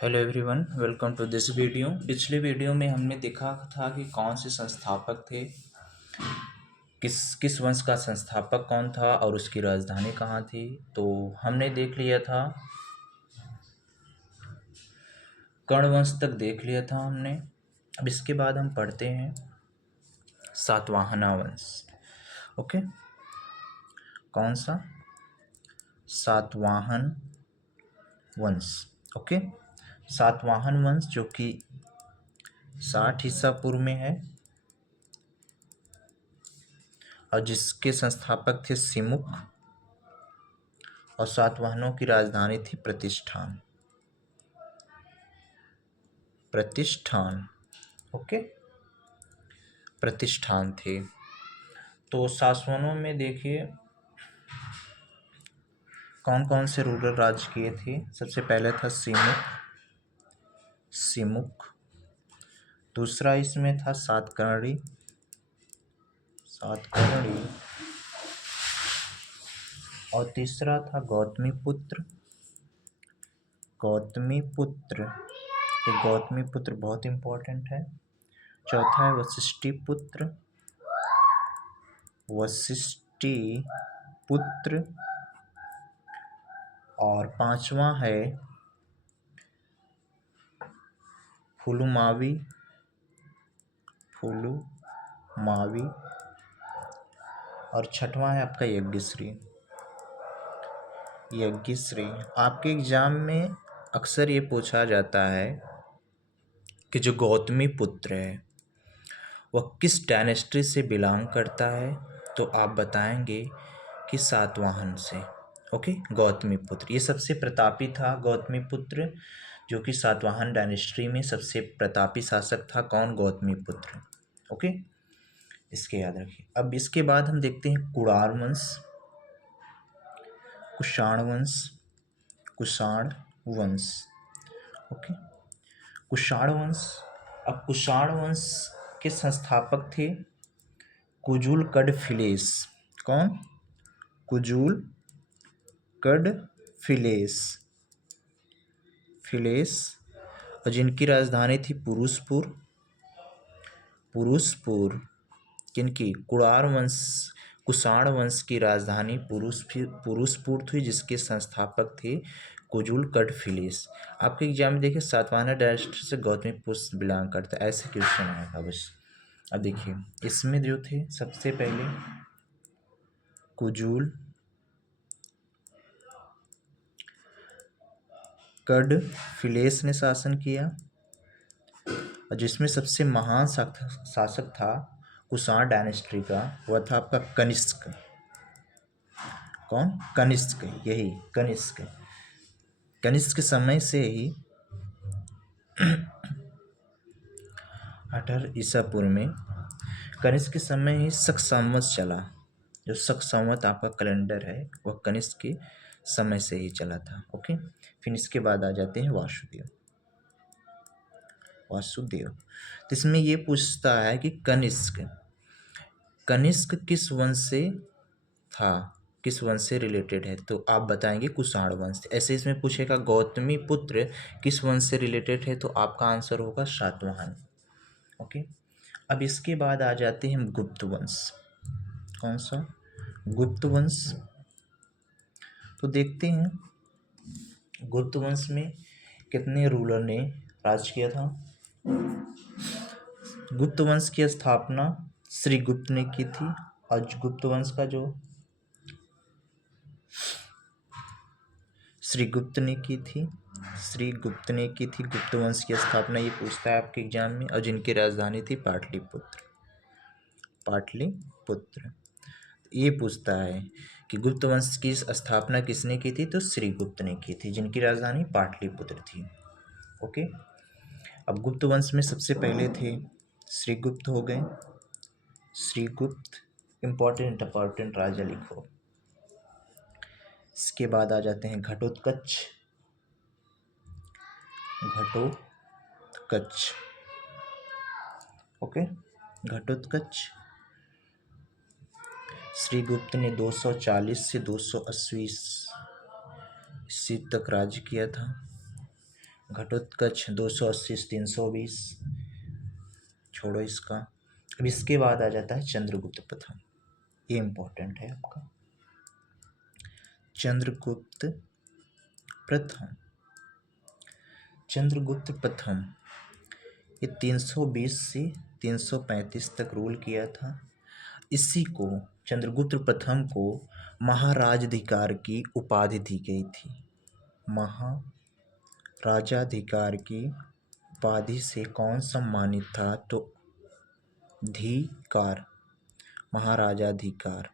Hello everyone, welcome to this video. पिछले video में हमने देखा था कि कौन से संस्थापक थे, किस किस वंश का संस्थापक कौन था और उसकी राजधानी कहाँ थी। तो हमने देख लिया था, कर्ण वंश तक देख लिया था हमने। अब इसके बाद हम पढ़ते हैं सातवाहना वंश। ओके, कौन सा? सातवाहन वंश। ओके, सातवाहन वंश जो कि 60 ईसा पूर्व में है और जिसके संस्थापक थे सिमुक, और सातवाहनों की राजधानी थी प्रतिष्ठान। ओके, प्रतिष्ठान थे। तो सातवाहनों में देखिए कौन कौन से रूलर राज किए थे। सबसे पहले था सिमुक। दूसरा इसमें था सातकर्णी। और तीसरा था गौतमीपुत्र। ये गौतमीपुत्र बहुत इंपॉर्टेंट है। चौथा है वशिष्ठिपुत्र। और पांचवा है फुलुमावी। और छठवां है आपका यज्ञश्री। आपके एग्जाम में अक्सर ये पूछा जाता है कि जो गौतमी पुत्र है वह किस डायनेस्टी से बिलोंग करता है। तो आप बताएंगे कि सातवाहन से। ओके, गौतमी पुत्र ये सबसे प्रतापी था। गौतमी पुत्र जो कि सातवाहन डायनेस्टी में सबसे प्रतापी शासक था। कौन? गौतमी पुत्र। ओके, इसके याद रखिए। अब इसके बाद हम देखते हैं कुषाण वंश। ओके, कुषाण वंश। अब कुषाण वंश के संस्थापक थे कुजुल कड़फिलेस। कौन? कुजुल कड़फिलेस। और जिनकी राजधानी थी पुरुषपुर। किनकी? कुषाण वंश की राजधानी पुरुषपुर थी, जिसके संस्थापक थे कुजुल कड़फिलेस। आपके एग्जाम में देखिए सातवाहन डायनेस्टी से गौतमीपुत्र से बिलोंग करता है, ऐसे क्वेश्चन आएगा बस। अब देखिए इसमें जो थे सबसे पहले कुजुल कड़फिलेस ने शासन किया, और जिसमें सबसे महान शासक था कुषाण डायनेस्टी का, वह था आपका कनिष्क। कौन? कनिष्क। यही कनिष्क समय से ही 18 ईसा पूर्व में कनिष्क के समय ही शक संवत चला। जो शक संवत आपका कैलेंडर है वह कनिष्क के समय से ही चला था। ओके, फिर इसके बाद आ जाते हैं वासुदेव। तो इसमें ये पूछता है कि कनिष्क किस वंश से था, किस वंश से रिलेटेड है। तो आप बताएंगे कुषाण वंश। ऐसे इसमें पूछेगा गौतमी पुत्र किस वंश से रिलेटेड है, तो आपका आंसर होगा सातवाहन। ओके, अब इसके बाद आ जाते हैं गुप्त वंश। कौन सा? गुप्त वंश। तो देखते हैं गुप्त वंश में कितने रूलर ने राज किया था। गुप्त वंश की स्थापना श्रीगुप्त ने की थी। और गुप्त वंश का जो श्रीगुप्त ने की थी गुप्त वंश की स्थापना। ये पूछता है आपके एग्जाम में। और जिनकी राजधानी थी पाटलिपुत्र। ये पूछता है कि गुप्त वंश की स्थापना किसने की थी, तो श्रीगुप्त ने की थी, जिनकी राजधानी पाटलिपुत्र थी। ओके, अब गुप्त वंश में सबसे पहले थे श्रीगुप्त हो गए। श्रीगुप्त इंपॉर्टेंट राजा लिखो। इसके बाद आ जाते हैं घटोत्कच। ओके, घटोत्कच। श्रीगुप्त ने 240 से 280 ईस्वी तक राज्य किया था। घटोत्कच 280 से 320, छोड़ो इसका। अब इसके बाद आ जाता है चंद्रगुप्त प्रथम, ये इम्पोर्टेंट है आपका। चंद्रगुप्त प्रथम, चंद्रगुप्त प्रथम ये 320 से 335 तक रूल किया था। इसी को चंद्रगुप्त प्रथम को महाराजाधिकार की उपाधि दी गई थी। महाराजाधिकार की उपाधि से कौन सम्मानित था? तो धिकार, महाराजाधिकार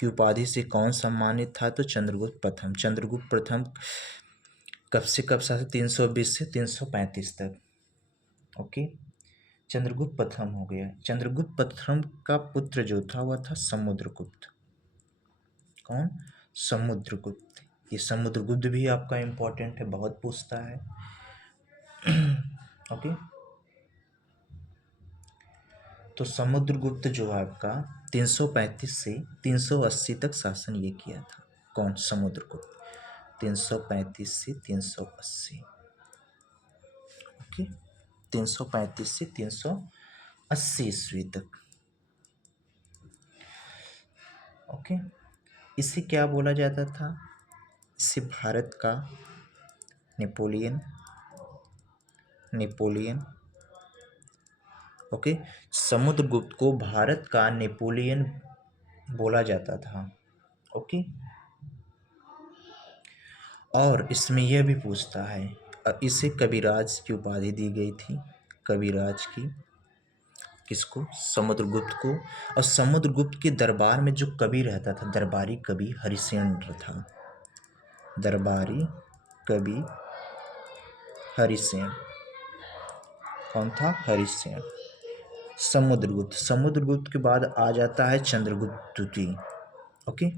की उपाधि से कौन सम्मानित था? तो चंद्रगुप्त प्रथम। चंद्रगुप्त प्रथम कब से कब शासक? 320 से 335 तक। ओके, चंद्रगुप्त प्रथम हो गया। चंद्रगुप्त प्रथम का पुत्र जो था वह था समुद्रगुप्त। कौन? समुद्रगुप्त। ये समुद्रगुप्त भी आपका इम्पोर्टेंट है, बहुत पूछता है। ओके, तो समुद्रगुप्त जो है आपका 335 से 380 तक शासन ये किया था। कौन? समुद्रगुप्त। 335 से 380। ओके, 335 से 380 ईस्वी तक। ओके, इसे क्या बोला जाता था? इसे भारत का नेपोलियन। ओके, समुद्रगुप्त को भारत का नेपोलियन बोला जाता था। ओके, और इसमें यह भी पूछता है, इसे कविराज की उपाधि दी गई थी। कविराज की, किसको? समुद्रगुप्त को। और समुद्रगुप्त के दरबार में जो कवि रहता था, दरबारी कवि हरिसेन था। दरबारी कवि हरिसेन। कौन था? हरिसेन। समुद्रगुप्त। समुद्रगुप्त के बाद आ जाता है चंद्रगुप्त द्वितीय। ओके,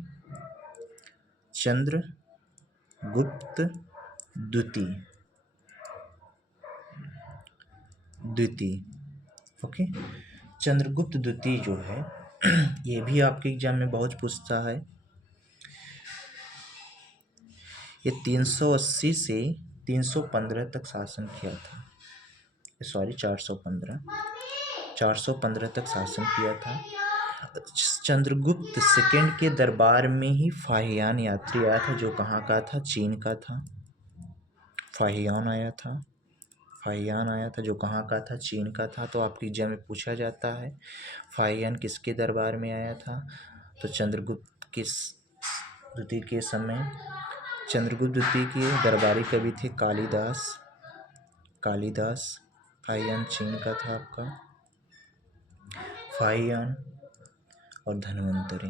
चंद्रगुप्त द्वितीय। ओके, चंद्रगुप्त द्वितीय जो है ये भी आपके एग्जाम में बहुत पूछता है। ये 380 से 315 तक शासन किया था। सॉरी, 415 तक शासन किया था। चंद्रगुप्त सेकंड के दरबार में ही फाहियान यात्री आया था, जो कहाँ का था? चीन का था। फाहियान आया था जो कहाँ का था? चीन का था। तो आपके एग्जाम में पूछा जाता है फाहियान किसके दरबार में आया था? तो चंद्रगुप्त द्वितीय के समय चंद्रगुप्त द्वितीय के दरबारी कवि थे कालिदास। फाहियान चीन का था आपका। फाहियान और धन्वंतरी।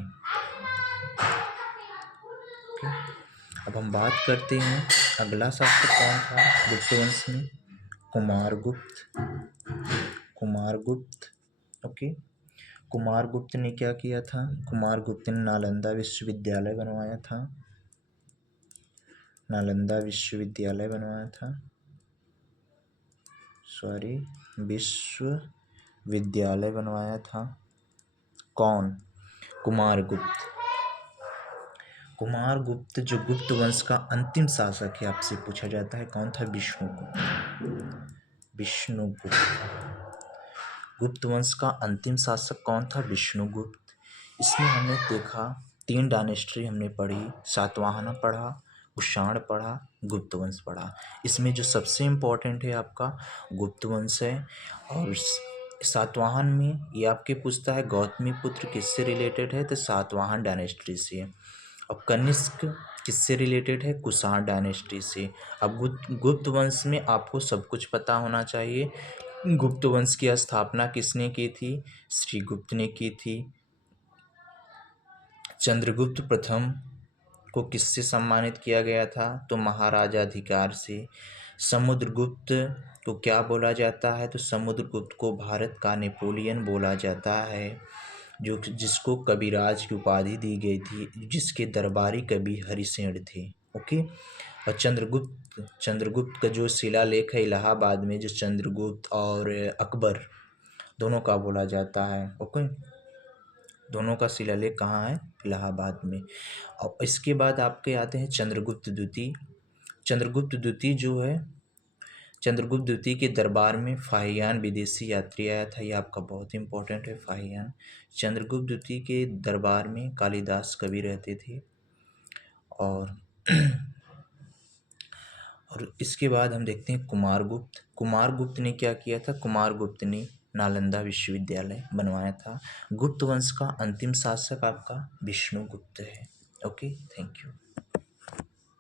अब हम बात करते हैं अगला शासक कौन था गुप्त वंश में? कुमारगुप्त। ओके, कुमारगुप्त ने क्या किया था? कुमारगुप्त ने नालंदा विश्वविद्यालय बनवाया था। विश्वविद्यालय बनवाया था। कौन? कुमारगुप्त जो गुप्त वंश का अंतिम शासक है, आपसे पूछा जाता है कौन था? विष्णुगुप्त। गुप्त वंश का अंतिम शासक कौन था? विष्णुगुप्त। इसमें हमने देखा 3 डायनेस्टी हमने पढ़ी, सातवाहना पढ़ा, कुषाण पढ़ा, गुप्त वंश पढ़ा। इसमें जो सबसे इम्पोर्टेंट है आपका गुप्त वंश है। और सातवाहन में ये आपके पूछता है गौतमी पुत्र किससे रिलेटेड है? तो सातवाहन डायनेस्टी से। अब कनिष्क किससे रिलेटेड है? कुषाण डायनेस्टी से। अब गुप्त वंश में आपको सब कुछ पता होना चाहिए। गुप्त वंश की स्थापना किसने की थी? श्रीगुप्त ने की थी। चंद्रगुप्त प्रथम को किससे सम्मानित किया गया था? तो महाराजाधिकार से। समुद्रगुप्त को क्या बोला जाता है? तो समुद्रगुप्त को भारत का नेपोलियन बोला जाता है, जिसको कविराज की उपाधि दी गई थी, जिसके दरबारी कवि हरिसेन थे। ओके, और चंद्रगुप्त का जो शिलालेख है इलाहाबाद में, जो चंद्रगुप्त और अकबर दोनों का बोला जाता है। ओके, दोनों का शिलालेख कहाँ है? इलाहाबाद में। और इसके बाद आपके आते हैं चंद्रगुप्त द्वितीय। चंद्रगुप्त द्वितीय जो है चंद्रगुप्त द्वितीय के दरबार में फाहियान विदेशी यात्री आया था। ये आपका बहुत इंपॉर्टेंट है, फाहियान। चंद्रगुप्त द्वितीय के दरबार में कालिदास कवि रहते थे। और और इसके बाद हम देखते हैं कुमारगुप्त। कुमारगुप्त ने क्या किया था? कुमारगुप्त ने नालंदा विश्वविद्यालय बनवाया था। गुप्त वंश का अंतिम शासक आपका विष्णुगुप्त है। Okay, thank you.